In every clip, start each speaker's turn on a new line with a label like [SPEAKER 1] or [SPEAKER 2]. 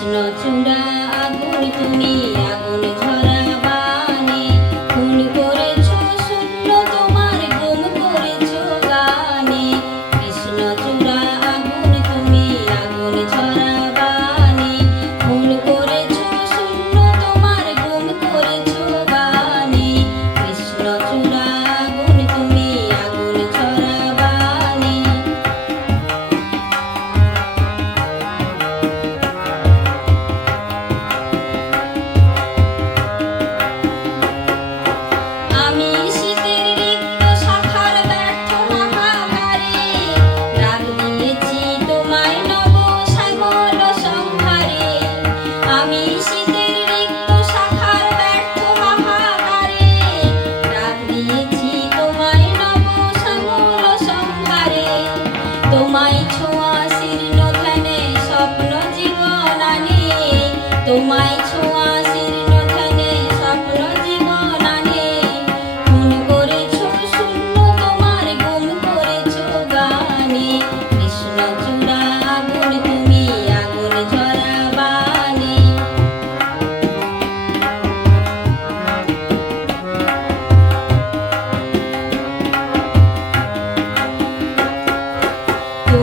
[SPEAKER 1] কৃষ্ণ চূড়া আগুন তুমি আগুন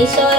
[SPEAKER 1] hizo